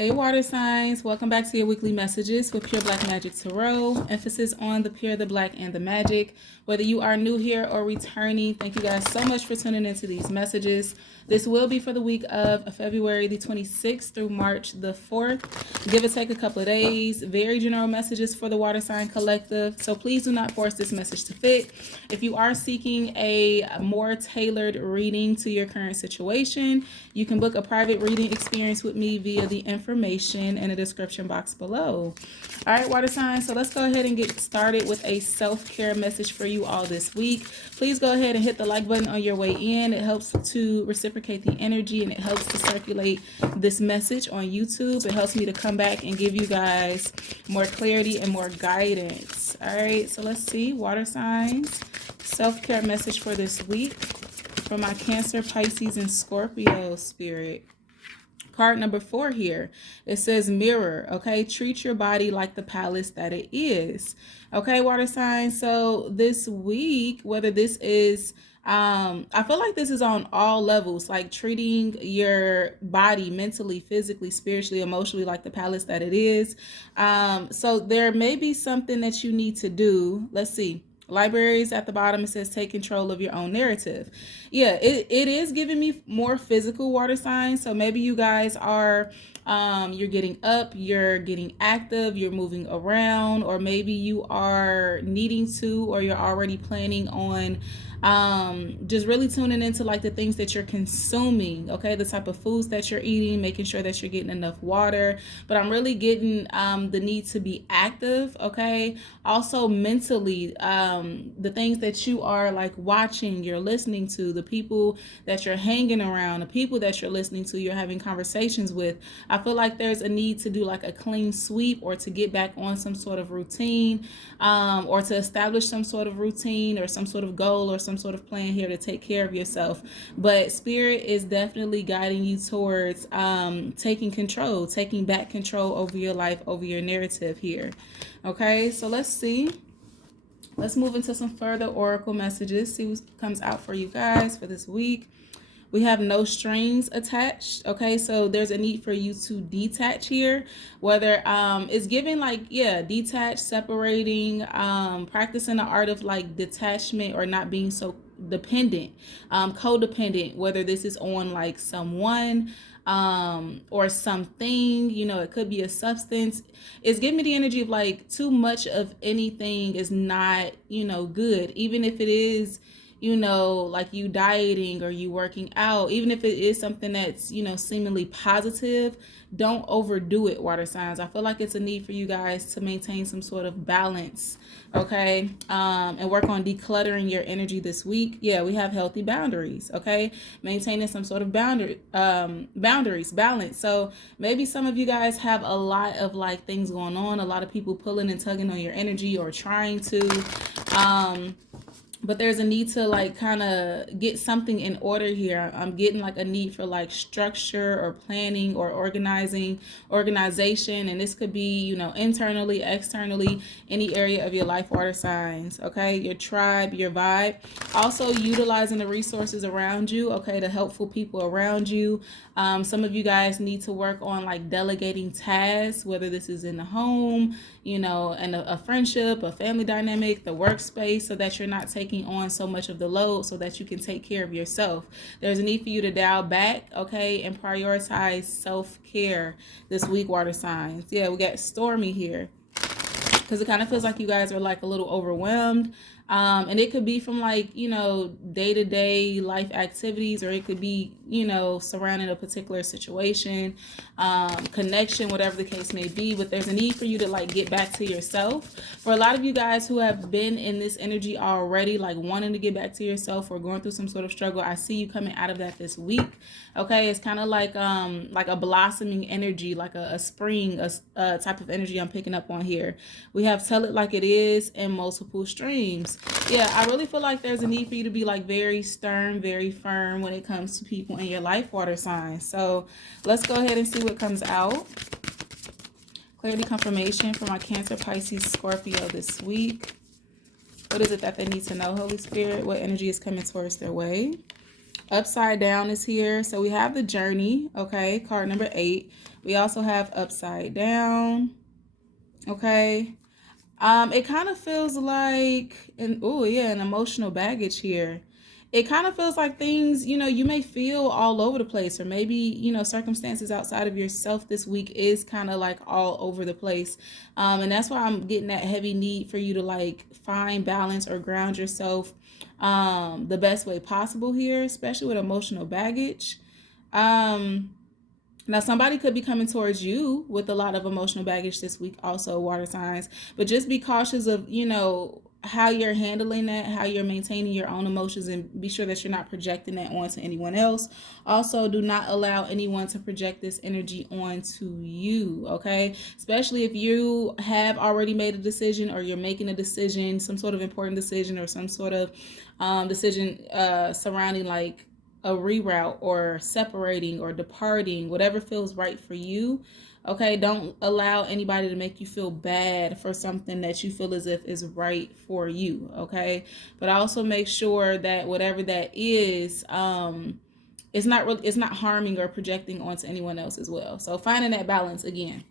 Hey water signs, welcome back to your weekly messages with Pure Black Magic Tarot. Emphasis on the pure, the black, and the magic. Whether you are new here or returning, thank you guys so much for tuning into these messages. This will be for the week of February the 26th through March the 4th. Give or take a couple of days. Very general messages for the water sign collective. So please do not force this message to fit. If you are seeking a more tailored reading to your current situation, you can book a private reading experience with me via the information in the description box below. All right, water signs, so let's go ahead and get started with a self-care message for you all this week. Please go ahead and hit the like button on your way in. It helps to reciprocate the energy and it helps to circulate this message on YouTube. It helps me to come back and give you guys more clarity and more guidance. All right, so let's see, water signs, self-care message for this week for my Cancer, Pisces, and Scorpio spirit. Card number 4 here. It says mirror, okay? Treat your body like the palace that it is. Okay, water signs. So this week, whether this is I feel like this is on all levels, like treating your body mentally, physically, spiritually, emotionally like the palace that it is. So there may be something that you need to do. Let's see. Libraries at the bottom, it says take control of your own narrative. Yeah, it is giving me more physical water signs. So maybe you guys are you're getting up, you're getting active, you're moving around, or maybe you are needing to, or you're already planning on just really tuning into like the things that you're consuming, okay, the type of foods that you're eating, making sure that you're getting enough water. But I'm really getting the need to be active, okay? Also mentally, the things that you are like watching, you're listening to, the people that you're hanging around, the people that you're listening to, you're having conversations with. I feel like there's a need to do like a clean sweep, or to get back on some sort of routine, or to establish some sort of routine or some sort of goal or some sort of plan here to take care of yourself. But spirit is definitely guiding you towards taking control, taking back control over your life, over your narrative here. Okay, so let's see. Let's move into some further oracle messages, see what comes out for you guys for this week. We have no strings attached. Okay, so there's a need for you to detach here, whether it's giving like, yeah, detach, separating, practicing the art of like detachment, or not being so dependent, codependent, whether this is on like someone or something, you know, it could be a substance. It's giving me the energy of like too much of anything is not, you know, good, even if it is, you know, like you dieting or you working out, even if it is something that's, you know, seemingly positive, don't overdo it, water signs. I feel like it's a need for you guys to maintain some sort of balance, okay? And work on decluttering your energy this week. Yeah, we have healthy boundaries, okay? Maintaining some sort of boundaries, balance. So maybe some of you guys have a lot of like things going on, a lot of people pulling and tugging on your energy or trying to, but there's a need to like kind of get something in order here. I'm getting like a need for like structure or planning or organization. And this could be, you know, internally, externally, any area of your life, water signs. Okay, your tribe, your vibe. Also utilizing the resources around you. Okay, the helpful people around you. Some of you guys need to work on like delegating tasks, whether this is in the home, you know, and a friendship, a family dynamic, the workspace, so that you're not taking on so much of the load, so that you can take care of yourself. There's a need for you to dial back, okay, and prioritize self-care this week, water signs. Yeah, we got Stormy here, because it kind of feels like you guys are like a little overwhelmed. And it could be from like, you know, day-to-day life activities, or it could be, you know, surrounding a particular situation, connection, whatever the case may be. But there's a need for you to like get back to yourself. For a lot of you guys who have been in this energy already, like wanting to get back to yourself or going through some sort of struggle, I see you coming out of that this week. Okay, it's kind of like a blossoming energy, like a spring, a type of energy I'm picking up on here. We have tell it like it is in multiple streams. Yeah, I really feel like there's a need for you to be like very stern, very firm when it comes to people in your life, water signs. So let's go ahead and see what comes out. Clarity confirmation for my Cancer, Pisces, Scorpio this week. What is it that they need to know, Holy Spirit? What energy is coming towards their way? Upside down is here. So we have the journey, okay, card number 8. We also have upside down, okay. It kind of feels like, and oh yeah, an emotional baggage here. It kind of feels like things, you may feel all over the place, or maybe, circumstances outside of yourself this week is kind of like all over the place. And that's why I'm getting that heavy need for you to like find balance or ground yourself the best way possible here, especially with emotional baggage. Now, somebody could be coming towards you with a lot of emotional baggage this week, also water signs, but just be cautious of, how you're handling that, how you're maintaining your own emotions, and be sure that you're not projecting that onto anyone else. Also, do not allow anyone to project this energy onto you, okay? Especially if you have already made a decision, or you're making a decision, some sort of important decision, or some sort of decision surrounding like a reroute or separating or departing, whatever feels right for you. Okay, don't allow anybody to make you feel bad for something that you feel as if is right for you. Okay, but also make sure that whatever that is, it's not harming or projecting onto anyone else as well. So finding that balance again.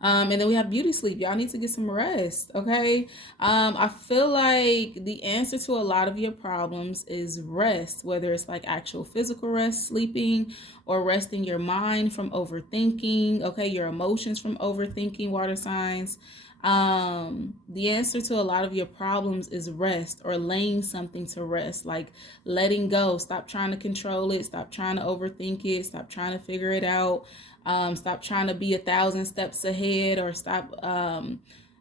And then we have beauty sleep. Y'all need to get some rest, okay? I feel like the answer to a lot of your problems is rest, whether it's like actual physical rest, sleeping, or resting your mind from overthinking, okay? Your emotions from overthinking, water signs. The answer to a lot of your problems is rest, or laying something to rest, like letting go. Stop trying to control it. Stop trying to overthink it. Stop trying to figure it out. Stop trying to be 1,000 steps ahead, or stop,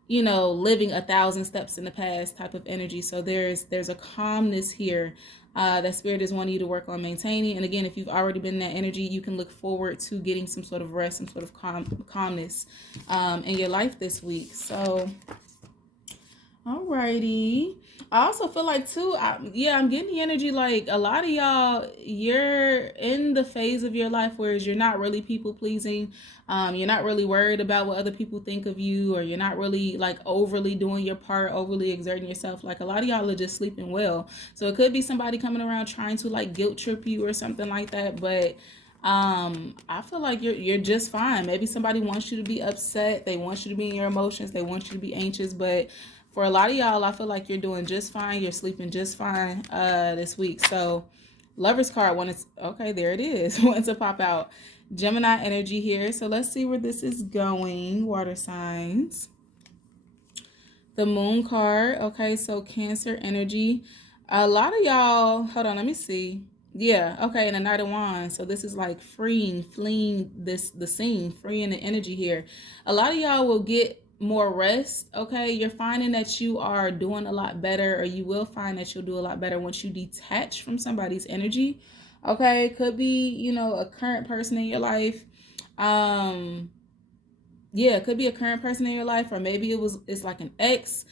living 1,000 steps in the past type of energy. So there's a calmness here that Spirit is wanting you to work on maintaining. And again, if you've already been in that energy, you can look forward to getting some sort of rest, some sort of calmness in your life this week. So, alrighty. I also feel like too, I'm getting the energy like a lot of y'all, you're in the phase of your life where you're not really people pleasing. You're not really worried about what other people think of you, or you're not really like overly doing your part, overly exerting yourself. Like a lot of y'all are just sleeping well. So it could be somebody coming around trying to like guilt trip you or something like that. But I feel like you're just fine. Maybe somebody wants you to be upset. They want you to be in your emotions. They want you to be anxious, but for a lot of y'all, I feel like you're doing just fine. You're sleeping just fine this week. So Lover's card, okay, there it is. Wanted to pop out. Gemini energy here. So let's see where this is going. Water signs. The Moon card. Okay, so Cancer energy. A lot of y'all, hold on, let me see. Yeah, okay, and the Knight of Wands. So this is like fleeing the scene, freeing the energy here. A lot of y'all will get more rest, okay? You're finding that you are doing a lot better, or you will find that you'll do a lot better once you detach from somebody's energy, okay? Could be, a current person in your life. It could be a current person in your life, or maybe it's like an ex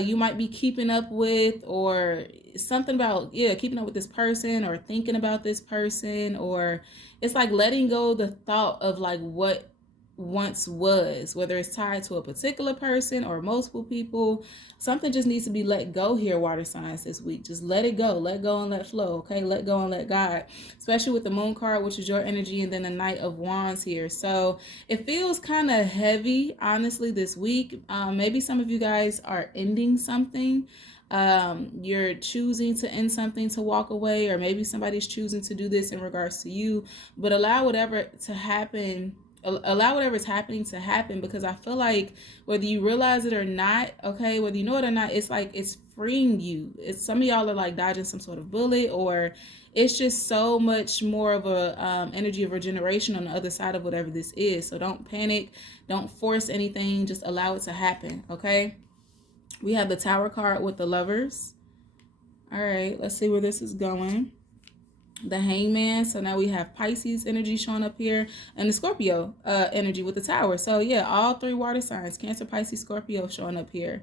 you might be keeping up with, or something about keeping up with this person, or thinking about this person, or it's like letting go the thought of like what once was, whether it's tied to a particular person or multiple people. Something just needs to be let go here, water signs, this week. Just let it go and let flow, okay? Let go and let God, especially with the Moon card, which is your energy, and then the Knight of Wands here. So it feels kind of heavy, honestly, this week. Maybe some of you guys are ending something. You're choosing to end something, to walk away, or maybe somebody's choosing to do this in regards to you. But allow whatever's happening to happen, because I feel like whether you realize it or not, okay, whether you know it or not, it's like it's freeing you. It's, some of y'all are like dodging some sort of bullet, or it's just so much more of a energy of regeneration on the other side of whatever this is. So don't panic, don't force anything, just allow it to happen, okay? We have the Tower card with the Lovers. All right, let's see where this is going. The Hangman. So now we have Pisces energy showing up here, and the Scorpio energy with the Tower. So yeah, all three water signs, Cancer, Pisces, Scorpio, showing up here.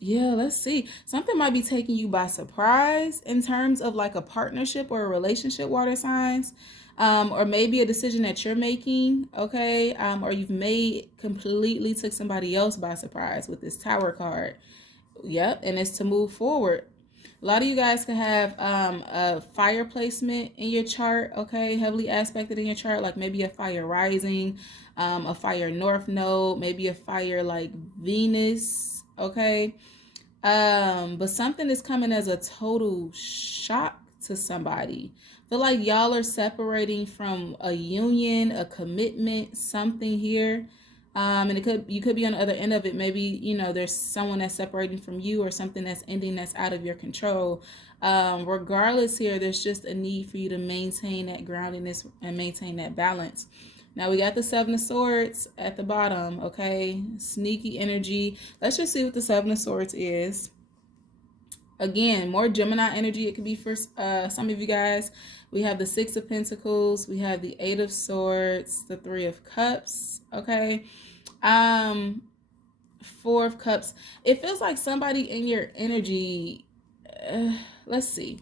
Let's see. Something might be taking you by surprise in terms of like a partnership or a relationship, water signs. Or maybe a decision that you're making, okay? Or you've completely took somebody else by surprise with this Tower card. Yep, and it's to move forward. A lot of you guys could have a fire placement in your chart, okay, heavily aspected in your chart, like maybe a fire rising, a fire north node, maybe a fire like Venus, okay. But something is coming as a total shock to somebody. I feel like y'all are separating from a union, a commitment, something here. And you could be on the other end of it. Maybe, you know, there's someone that's separating from you or something that's ending that's out of your control. Regardless here, there's just a need for you to maintain that groundedness and maintain that balance. Now we got the Seven of Swords at the bottom, okay? Sneaky energy. Let's just see what the Seven of Swords is. Again, more Gemini energy. It could be for some of you guys. We have the Six of Pentacles. We have the Eight of Swords, the Three of Cups, okay? Four of Cups. It feels like somebody in your energy, let's see.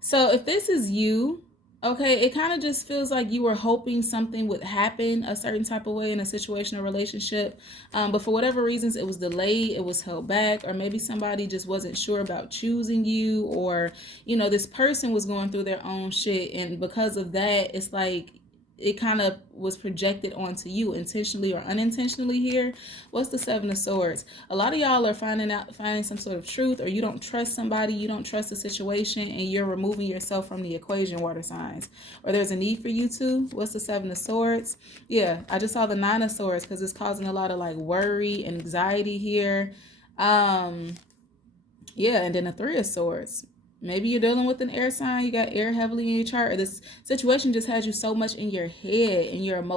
So if this is you, okay, it kind of just feels like you were hoping something would happen a certain type of way in a situation or relationship. But for whatever reasons, it was delayed, it was held back, or maybe somebody just wasn't sure about choosing you, or, you know, this person was going through their own shit. And because of that, it's like it kind of was projected onto you intentionally or unintentionally here. What's the Seven of Swords? A lot of y'all are finding some sort of truth, or you don't trust somebody, you don't trust the situation, and you're removing yourself from the equation, water signs. Or there's a need for you to. What's the Seven of Swords? Yeah, I just saw the Nine of Swords because it's causing a lot of like worry and anxiety here. Yeah, and then the Three of Swords. Maybe you're dealing with an air sign. You got air heavily in your chart, or this situation just has you so much in your head and your emotions